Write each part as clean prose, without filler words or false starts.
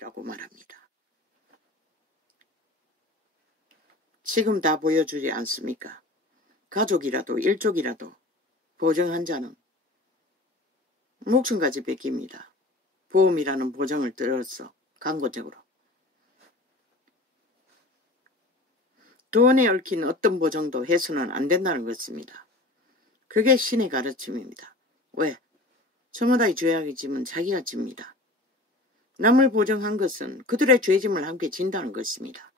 라고 말합니다. 지금 다 보여주지 않습니까? 가족이라도 일족이라도 보증한 자는 목숨까지 뺏깁니다. 보험이라는 보장을 들어서 광고적으로. 돈에 얽힌 어떤 보장도 해서는 안 된다는 것입니다. 그게 신의 가르침입니다. 왜? 저마다의 죄악의 짐은 자기가 집니다. 남을 보정한 것은 그들의 죄짐을 함께 진다는 것입니다.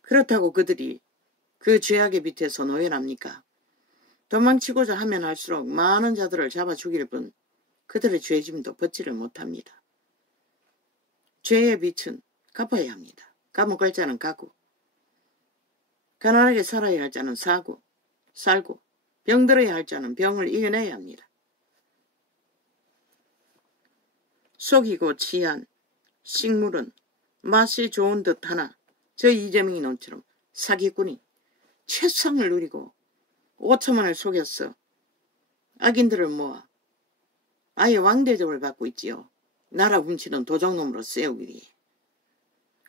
그렇다고 그들이 그 죄악의 밑에서 노연합니까? 도망치고자 하면 할수록 많은 자들을 잡아 죽일 뿐 그들의 죄짐도 벗지를 못합니다. 죄의 빚은 갚아야 합니다. 감옥 갈 자는 가고, 가난하게 살아야 할 자는 살고, 병들어야 할 자는 병을 이겨내야 합니다. 속이고 취한 식물은 맛이 좋은 듯 하나 저 이재명이 놈처럼 사기꾼이 최상을 누리고 5천만을 속였어 악인들을 모아 아예 왕대접을 받고 있지요. 나라 훔치는 도적놈으로 세우기 위해.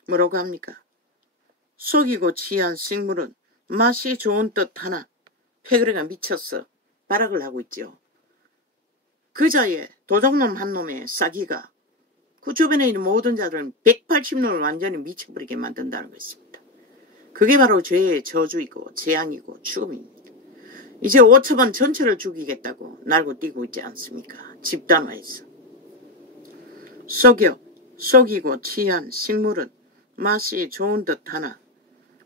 뭐라고 합니까? 속이고 취한 식물은 맛이 좋은 듯 하나 패거리가 미쳤어 발악을 하고 있지요. 그자의 도적놈 한 놈의 싸기가 그 주변에 있는 모든 자들은 180놈을 완전히 미쳐버리게 만든다는 것입니다. 그게 바로 죄의 저주이고 재앙이고 죽음입니다. 이제 5천만 전체를 죽이겠다고 날고 뛰고 있지 않습니까? 집단화해서. 속이고 취한 식물은 맛이 좋은 듯 하나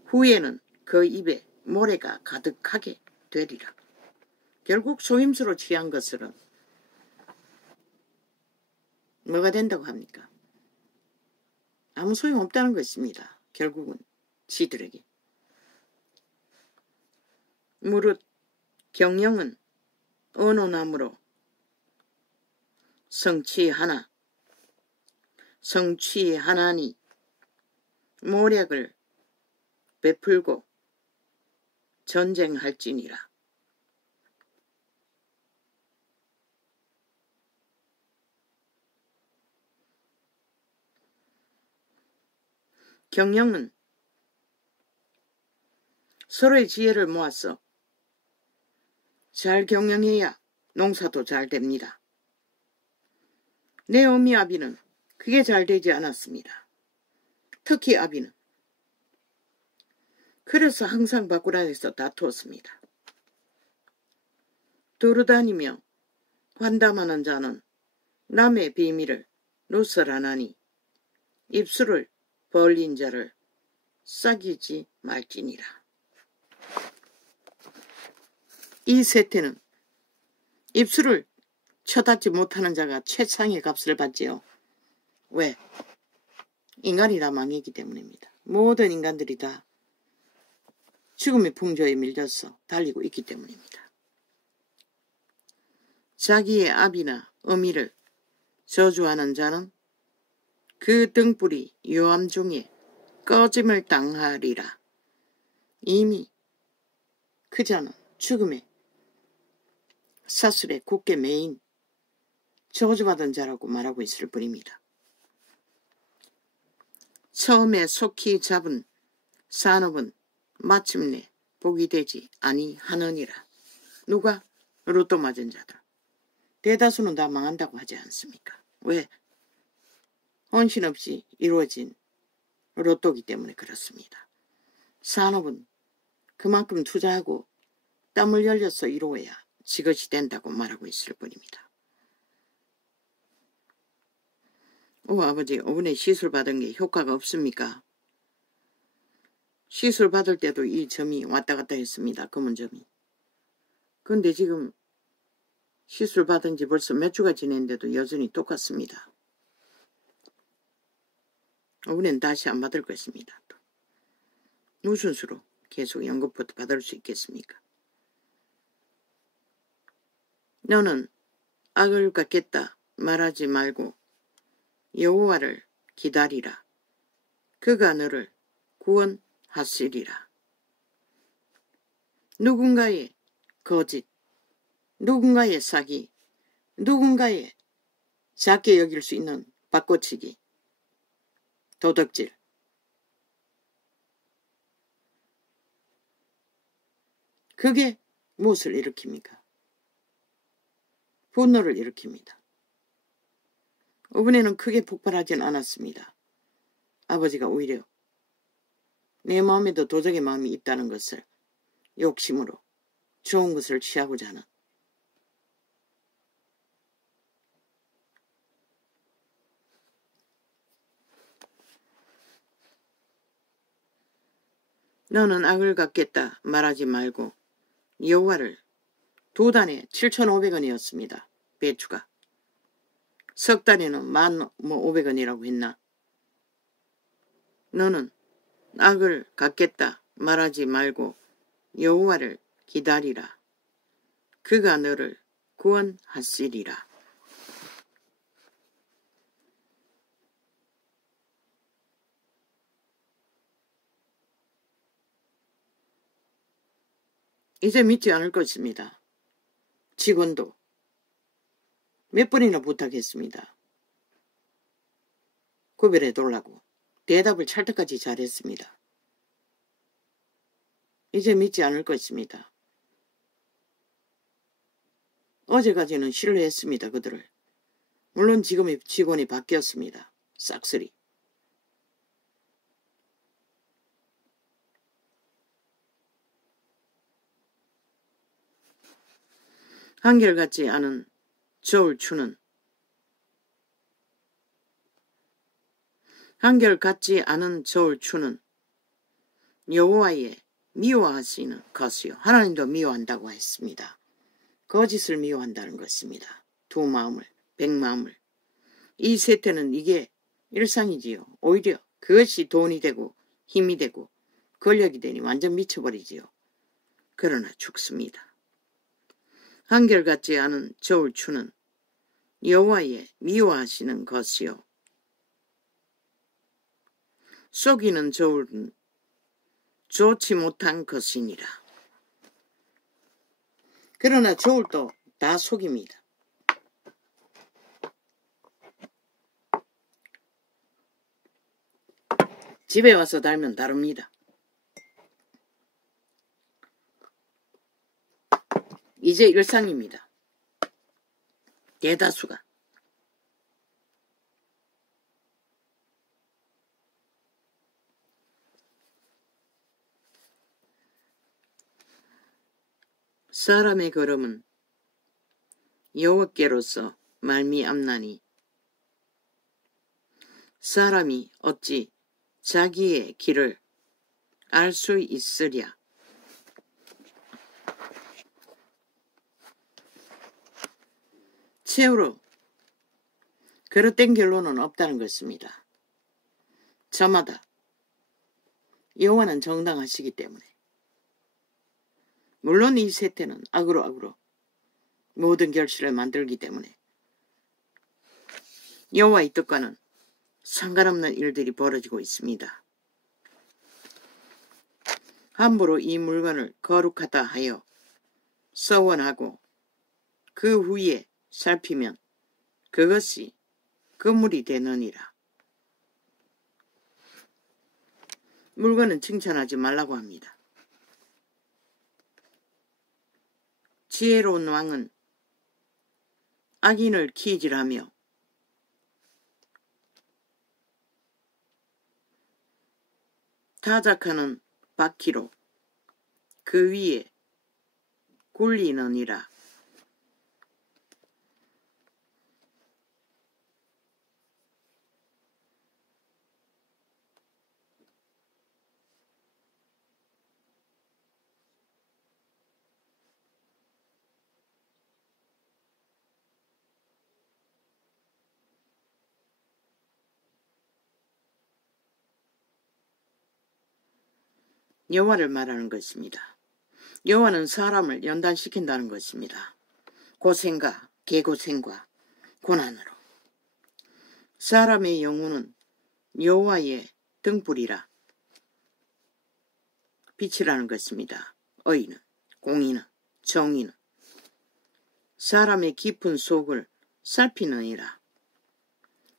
후에는 그 입에 모래가 가득하게 되리라. 결국 속임수로 취한 것은 뭐가 된다고 합니까? 아무 소용없다는 것입니다. 결국은 지들에게. 무릇 경영은 어느 나무로 성취하나니 모략을 베풀고 전쟁할지니라. 경영은 서로의 지혜를 모아서 잘 경영해야 농사도 잘 됩니다. 내 어미 아비는 그게 잘 되지 않았습니다. 특히 아비는. 그래서 항상 바꾸라에서 다투었습니다. 돌아다니며 환담하는 자는 남의 비밀을 누설하나니 입술을 벌린 자를 싹이지 말지니라. 이 세태는 입술을 쳐닫지 못하는 자가 최상의 값을 받지요. 왜? 인간이 다 망했기 때문입니다. 모든 인간들이 다 죽음의 풍조에 밀려서 달리고 있기 때문입니다. 자기의 아비나 어미를 저주하는 자는 그 등불이 요암 중에 꺼짐을 당하리라. 이미 그 자는 죽음의 사슬에 굳게 매인 저주받은 자라고 말하고 있을 뿐입니다. 처음에 속히 잡은 산업은 마침내 복이 되지 아니하느니라. 누가? 로또 맞은 자들. 대다수는 다 망한다고 하지 않습니까? 왜? 헌신 없이 이루어진 로또기 때문에 그렇습니다. 산업은 그만큼 투자하고 땀을 흘려서 이루어야 지것이 된다고 말하고 있을 뿐입니다. 아버지, 이번에 시술 받은 게 효과가 없습니까? 시술 받을 때도 이 점이 왔다 갔다 했습니다. 검은 점이. 근데 지금 시술 받은 지 벌써 몇 주가 지냈는데도 여전히 똑같습니다. 이번엔 다시 안 받을 것입니다. 무슨 수로 계속 연금부터 받을 수 있겠습니까? 너는 악을 갚겠다 말하지 말고 여호와를 기다리라. 그가 너를 구원하시리라. 누군가의 거짓, 누군가의 사기, 누군가의 작게 여길 수 있는 바꿔치기, 도덕질, 그게 무엇을 일으킵니까? 분노를 일으킵니다. 이번에는 크게 폭발하진 않았습니다. 아버지가 오히려 내 마음에도 도적의 마음이 있다는 것을 욕심으로 좋은 것을 취하고자 하는, 너는 악을 갚겠다 말하지 말고 여호와를 2단에 7,500원이었습니다. 배추가. 석 달에는 15,500원이라고 했나? 너는 악을 갚겠다 말하지 말고 여호와를 기다리라. 그가 너를 구원하시리라. 이제 믿지 않을 것입니다. 직원도 몇 번이나 부탁했습니다. 구별해 달라고. 대답을 찰떡같이 잘했습니다. 이제 믿지 않을 것입니다. 어제까지는 신뢰했습니다. 그들을. 물론 지금 직원이 바뀌었습니다. 싹쓸이. 한결같지 않은 저울추는 여호와의 미워하시는 것이요. 하나님도 미워한다고 했습니다. 거짓을 미워한다는 것입니다. 두 마음을, 백마음을. 이 세태는 이게 일상이지요. 오히려 그것이 돈이 되고 힘이 되고 권력이 되니 완전 미쳐버리지요. 그러나 죽습니다. 한결같지 않은 저울추는 여호와의 미워하시는 것이요. 속이는 저울은 좋지 못한 것이니라. 그러나 저울도 다 속입니다. 집에 와서 달면 다릅니다. 이제 일상입니다. 대다수가. 사람의 걸음은 여호와께로서 말미암나니 사람이 어찌 자기의 길을 알 수 있으랴. 최후로 그릇된 결론은 없다는 것입니다. 저마다 여호와는 정당하시기 때문에. 물론 이 세태는 악으로 모든 결실을 만들기 때문에 여호와의 뜻과는 상관없는 일들이 벌어지고 있습니다. 함부로 이 물건을 거룩하다 하여 서원하고 그 후에 살피면 그것이 거물이 되느니라. 물건은 칭찬하지 말라고 합니다. 지혜로운 왕은 악인을 키질하며 타작하는 바퀴로 그 위에 굴리느니라. 여호와를 말하는 것입니다. 여호와는 사람을 연단시킨다는 것입니다. 고생과 개고생과 고난으로. 사람의 영혼은 여호와의 등불이라. 빛이라는 것입니다. 의는, 공의는, 정의는. 사람의 깊은 속을 살피느니라.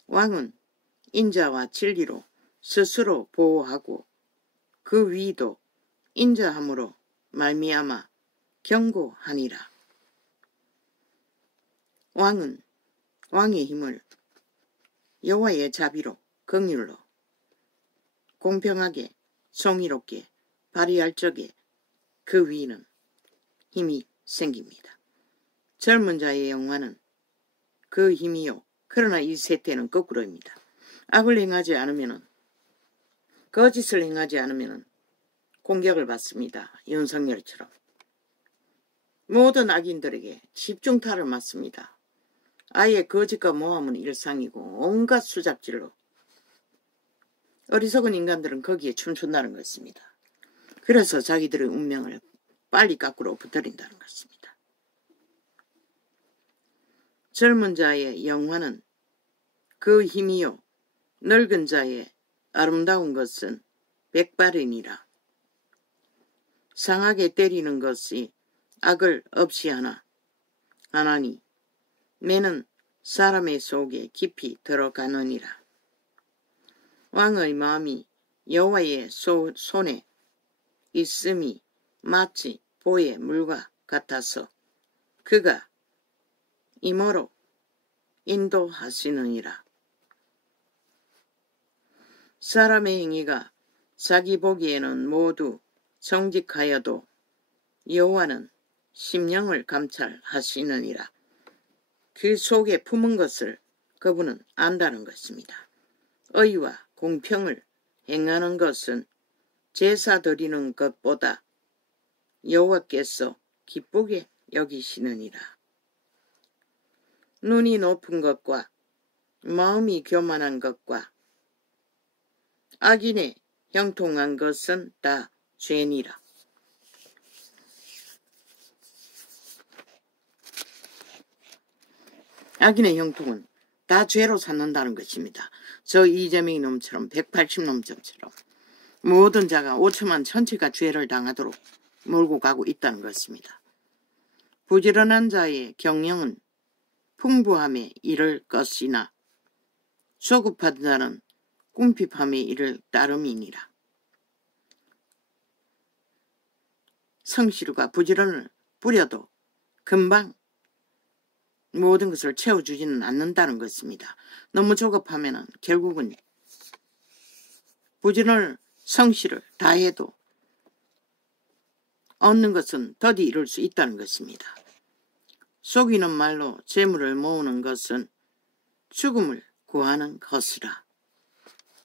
왕은 인자와 진리로 스스로 보호하고 그 위도 인자함으로 말미암아 경고하니라. 왕은 왕의 힘을 여호와의 자비로 긍휼로 공평하게 정의롭게 발휘할 적에 그 위는 힘이 생깁니다. 젊은 자의 영화는 그 힘이요. 그러나 이 세태는 거꾸로입니다. 악을 행하지 않으면, 거짓을 행하지 않으면 공격을 받습니다. 윤석열처럼. 모든 악인들에게 집중타를 맞습니다. 아예 거짓과 모함은 일상이고 온갖 수작질로 어리석은 인간들은 거기에 춤춘다는 것입니다. 그래서 자기들의 운명을 빨리 거꾸로 엎어뜨린다는 것입니다. 젊은 자의 영화는 그 힘이요 늙은 자의 아름다운 것은 백발이니라. 상하게 때리는 것이 악을 없이 하나니 매는 사람의 속에 깊이 들어가느니라. 왕의 마음이 여호와의 손에 있음이 마치 보의 물과 같아서 그가 임으로 인도하시느니라. 사람의 행위가 자기 보기에는 모두 정직하여도 여호와는 심령을 감찰하시느니라. 그 속에 품은 것을 그분은 안다는 것입니다. 의와 공평을 행하는 것은 제사 드리는 것보다 여호와께서 기쁘게 여기시느니라. 눈이 높은 것과 마음이 교만한 것과 악인의 형통한 것은 다 죄니라. 악인의 형통은 다 죄로 삼는다는 것입니다. 저 이재명이 놈처럼 180놈처럼 모든 자가 5천만 전체가 죄를 당하도록 몰고 가고 있다는 것입니다. 부지런한 자의 경영은 풍부함에 이를 것이나 조급한 자는 궁핍함에 이를 따름이니라. 성실과 부지런을 부려도 금방 모든 것을 채워주지는 않는다는 것입니다. 너무 조급하면 결국은 부지런을 성실을 다해도 얻는 것은 더디 이룰 수 있다는 것입니다. 속이는 말로 재물을 모으는 것은 죽음을 구하는 것이라.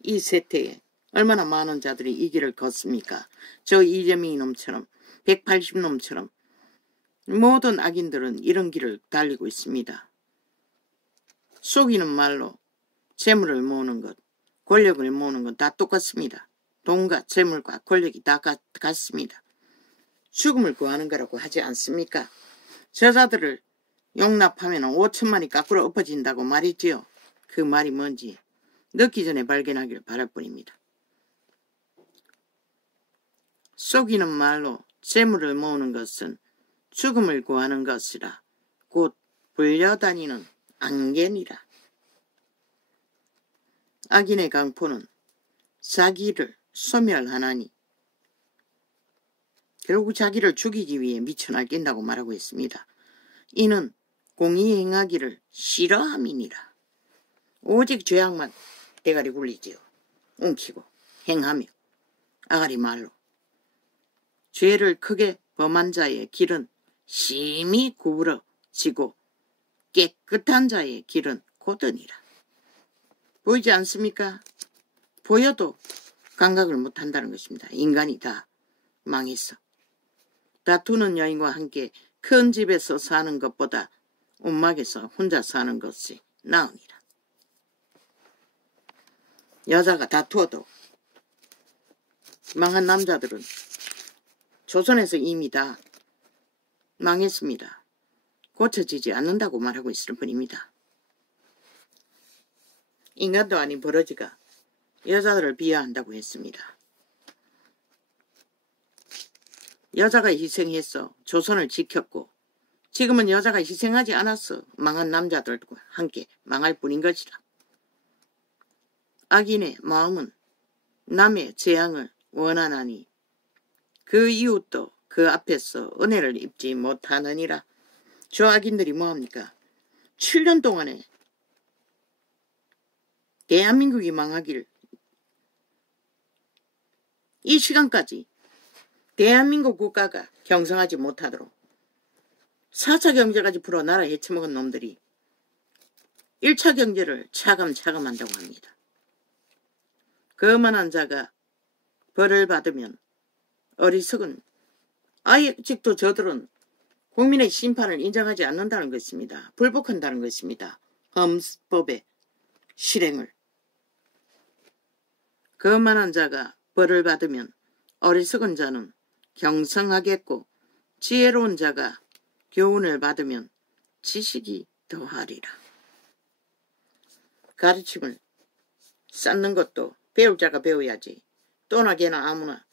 이 세태에 얼마나 많은 자들이 이 길을 걷습니까? 저 이재명이 놈처럼 180놈처럼 모든 악인들은 이런 길을 달리고 있습니다. 속이는 말로 재물을 모으는 것, 권력을 모으는 것 다 똑같습니다. 돈과 재물과 권력이 다 같습니다. 죽음을 구하는 거라고 하지 않습니까? 저자들을 용납하면 5천만이 거꾸로 엎어진다고 말이지요. 그 말이 뭔지 늦기 전에 발견하기를 바랄 뿐입니다. 속이는 말로 재물을 모으는 것은 죽음을 구하는 것이라 곧 불려다니는 안개니라. 악인의 강포는 자기를 소멸하나니 결국 자기를 죽이기 위해 미쳐 날뛴다고 말하고 있습니다. 이는 공의 행하기를 싫어함이니라. 오직 죄악만 대가리 굴리지요. 웅키고 행하며 아가리 말로. 죄를 크게 범한 자의 길은 심히 구부러지고 깨끗한 자의 길은 곧으니라. 보이지 않습니까? 보여도 감각을 못한다는 것입니다. 인간이 다 망했어. 다투는 여인과 함께 큰 집에서 사는 것보다 움막에서 혼자 사는 것이 나으니라. 여자가 다투어도 망한 남자들은 조선에서 이미 다 망했습니다. 고쳐지지 않는다고 말하고 있을 뿐입니다. 인간도 아닌 버러지가 여자들을 비하한다고 했습니다. 여자가 희생해서 조선을 지켰고 지금은 여자가 희생하지 않았어 망한 남자들과 함께 망할 뿐인 것이라. 악인의 마음은 남의 재앙을 원하나니 그 이웃도 그 앞에서 은혜를 입지 못하느니라. 저 악인들이 뭐합니까? 7년 동안에 대한민국이 망하기를, 이 시간까지 대한민국 국가가 경성하지 못하도록 4차 경제까지 풀어 나라 해쳐먹은 놈들이 1차 경제를 차감차감 한다고 합니다. 거만한 자가 벌을 받으면 어리석은, 아직도 저들은 국민의 심판을 인정하지 않는다는 것입니다. 불복한다는 것입니다. 헌법의 실행을. 거만한 자가 벌을 받으면 어리석은 자는 경성하겠고 지혜로운 자가 교훈을 받으면 지식이 더하리라. 가르침을 쌓는 것도 배울 자가 배워야지. 또나 개나 아무나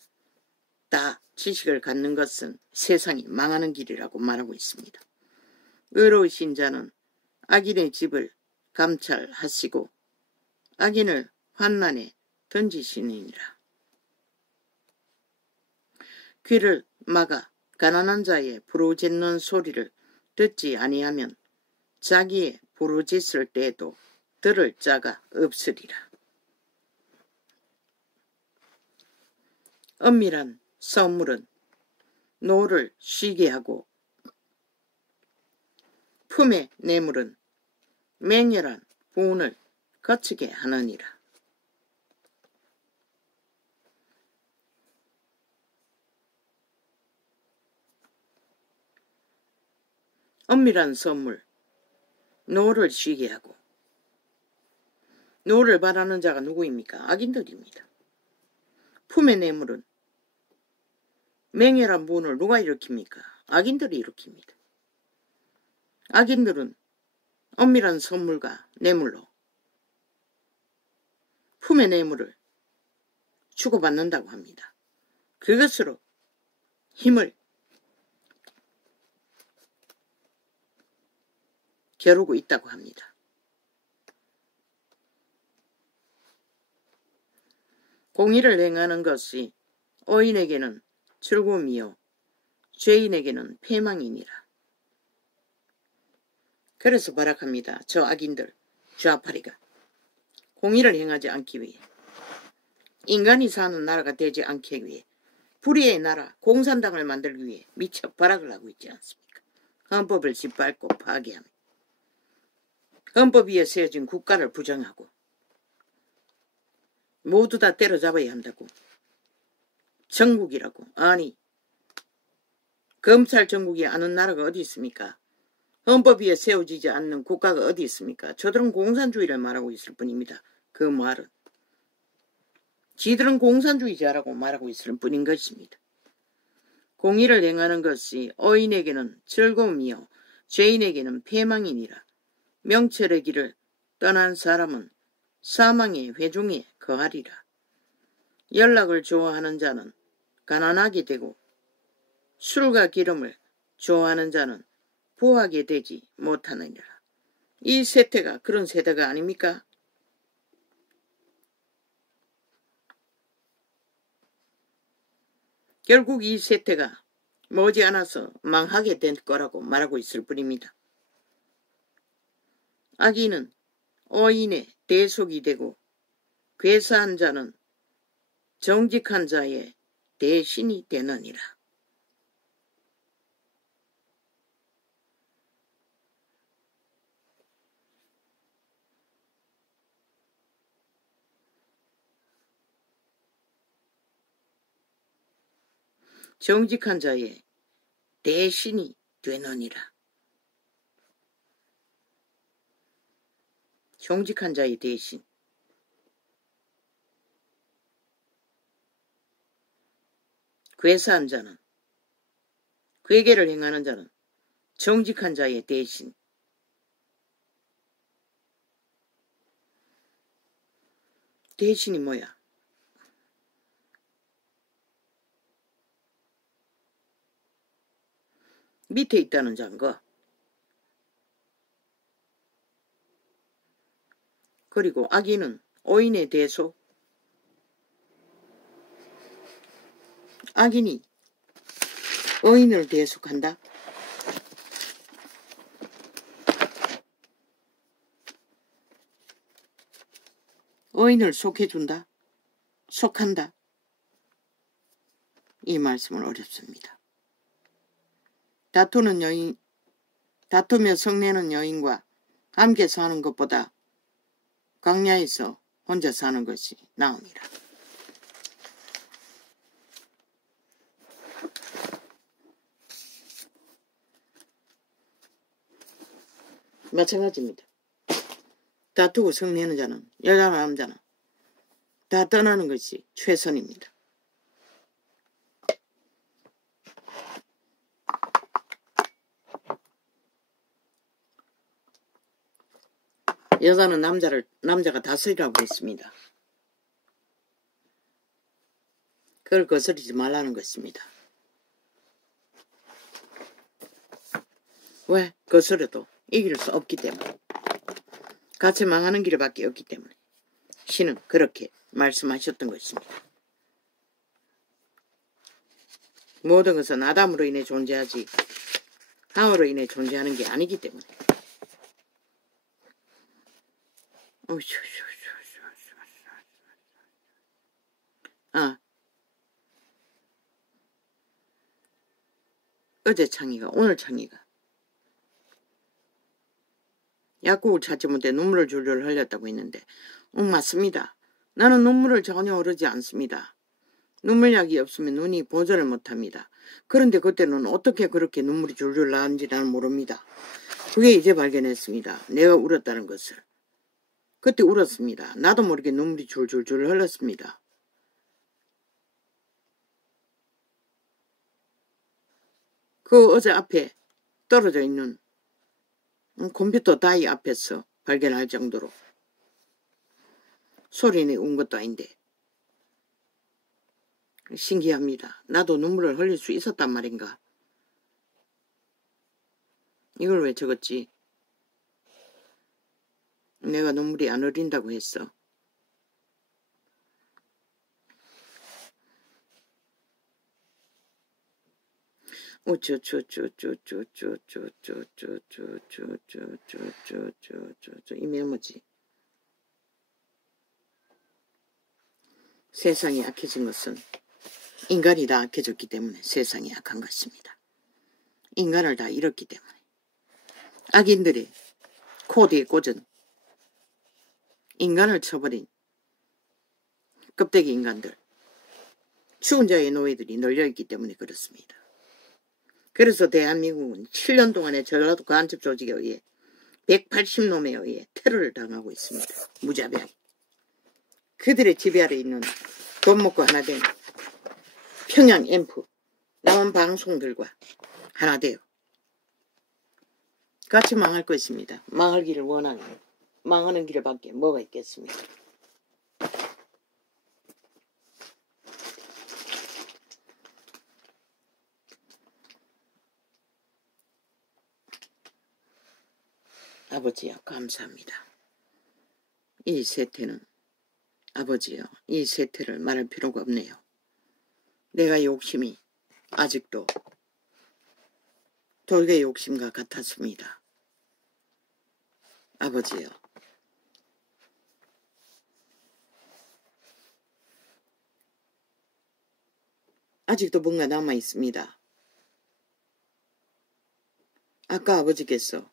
다 지식을 갖는 것은 세상이 망하는 길이라고 말하고 있습니다. 의로우신 자는 악인의 집을 감찰하시고 악인을 환난에 던지시니라. 귀를 막아 가난한 자의 부르짖는 소리를 듣지 아니하면 자기의 부르짖을 때에도 들을 자가 없으리라. 은밀한 선물은 노를 쉬게 하고 품의 뇌물은 맹렬한 분을 거치게 하느니라. 은밀한 선물, 노를 쉬게 하고, 노를 바라는 자가 누구입니까? 악인들입니다. 품의 뇌물은 맹렬한 분을 누가 일으킵니까? 악인들이 일으킵니다. 악인들은 은밀한 선물과 뇌물로 품의 뇌물을 주고받는다고 합니다. 그것으로 힘을 겨루고 있다고 합니다. 공의를 행하는 것이 의인에게는 즐거움이요 죄인에게는 패망이니라. 그래서 발악합니다. 저 악인들, 좌파리가 공의를 행하지 않기 위해, 인간이 사는 나라가 되지 않기 위해, 불의의 나라 공산당을 만들기 위해 미쳐 발악을 하고 있지 않습니까? 헌법을 짓밟고 파괴하며 헌법 위에 세워진 국가를 부정하고 모두 다 때려잡아야 한다고. 정국이라고. 아니, 검찰 정국이 아는 나라가 어디 있습니까? 헌법 위에 세워지지 않는 국가가 어디 있습니까? 저들은 공산주의를 말하고 있을 뿐입니다. 그 말은 지들은 공산주의자라고 말하고 있을 뿐인 것입니다. 공의를 행하는 것이 의인에게는 즐거움이요 죄인에게는 패망이니라. 명철의 길을 떠난 사람은 사망의 회중에 거하리라. 연락을 좋아하는 자는 가난하게 되고 술과 기름을 좋아하는 자는 부하게 되지 못하느니라. 이 세태가 그런 세대가 아닙니까? 결국 이 세태가 머지않아서 망하게 될 거라고 말하고 있을 뿐입니다. 악인은 의인의 대속이 되고 괴사한 자는 정직한 자의 대신이 되느니라. 정직한 자의 대신이 되느니라. 정직한 자의 대신. 괴사한 자는, 괴계를 행하는 자는 정직한 자의 대신. 대신이 뭐야? 밑에 있다는 자인가? 그리고 악인은 오인의 대소. 악인이 의인을 대속한다. 의인을 속해준다. 속한다. 이 말씀은 어렵습니다. 다투며 성내는 여인과 함께 사는 것보다 광야에서 혼자 사는 것이 나옵니다. 마찬가지입니다. 다투고 성내는 자는, 여자나 남자나 다 떠나는 것이 최선입니다. 여자는 남자가 다스리라고 했습니다. 그걸 거스르지 말라는 것입니다. 왜? 거스려도 이길 수 없기 때문에. 같이 망하는 길밖에 없기 때문에 신은 그렇게 말씀하셨던 것입니다. 모든 것은 아담으로 인해 존재하지 하와로 인해 존재하는 게 아니기 때문에. 어제 창희가 오늘 창희가 약국을 찾지 못해 눈물을 줄줄 흘렸다고 했는데 맞습니다. 나는 눈물을 전혀 흐르지 않습니다. 눈물약이 없으면 눈이 보존을 못합니다. 그런데 그때는 어떻게 그렇게 눈물이 줄줄 나는지 나는 모릅니다. 그게 이제 발견했습니다. 내가 울었다는 것을. 그때 울었습니다. 나도 모르게 눈물이 줄줄줄 흘렀습니다. 그 어제 앞에 떨어져 있는 컴퓨터 다이 앞에서 발견할 정도로 소리내 운 것도 아닌데 신기합니다. 나도 눈물을 흘릴 수 있었단 말인가. 이걸 왜 적었지? 내가 눈물이 안 흐린다고 했어. 이 메모지. 세상이 악해진 것은 인간이 다 악해졌기 때문에 세상이 악한 것입니다. 인간을 다 잃었기 때문에. 악인들이 코드에 꽂은 인간을 쳐버린 껍데기 인간들, 추운 자의 노예들이 널려있기 때문에 그렇습니다. 그래서 대한민국은 7년 동안의 전라도 간첩 조직에 의해 180놈에 의해 테러를 당하고 있습니다. 무자비하게. 그들의 지배 아래 있는 돈 먹고 하나 된 평양 앰프 남은 방송들과 하나 되어 같이 망할 것입니다. 망하기를 원하는 망하는 길밖에 뭐가 있겠습니까? 아버지요, 감사합니다. 이 세태는 아버지요, 이 세태를 말할 필요가 없네요. 내가 욕심이 아직도 돌개 욕심과 같았습니다. 아버지요, 아직도 뭔가 남아있습니다. 아까 아버지께서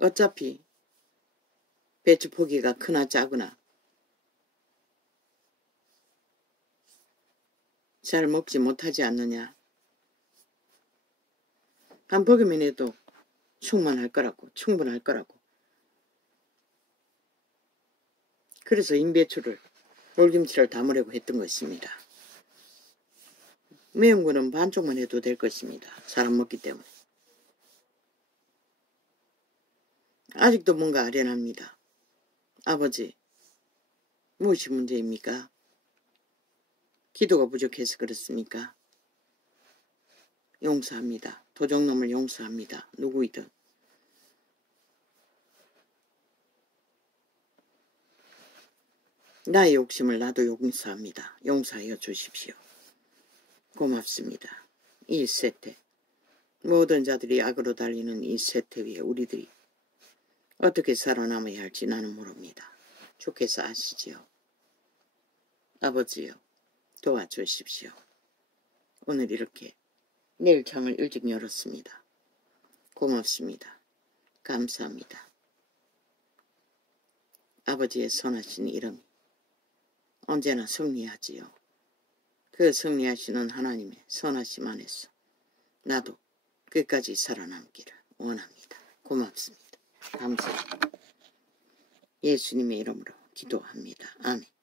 어차피 배추 포기가 크나 작으나 잘 먹지 못하지 않느냐. 한 포기만 해도 충분할 거라고. 그래서 인배추를 물김치를 담으려고 했던 것입니다. 매운 거는 반쪽만 해도 될 것입니다. 잘 안 먹기 때문에. 아직도 뭔가 아련합니다. 아버지, 무엇이 문제입니까? 기도가 부족해서 그렇습니까? 용서합니다. 도적놈을 용서합니다. 누구이든. 나의 욕심을 나도 용서합니다. 용서하여 주십시오. 고맙습니다. 이 세태, 모든 자들이 악으로 달리는 이 세태 위에 우리들이 어떻게 살아남아야 할지 나는 모릅니다. 주께서 아시지요. 아버지요, 도와주십시오. 오늘 이렇게 내일 창을 일찍 열었습니다. 고맙습니다. 감사합니다. 아버지의 선하신 이름이 언제나 승리하지요. 그 승리하시는 하나님의 선하심 안에서 나도 끝까지 살아남기를 원합니다. 고맙습니다. 감사합니다. 예수님의 이름으로 기도합니다. 아멘.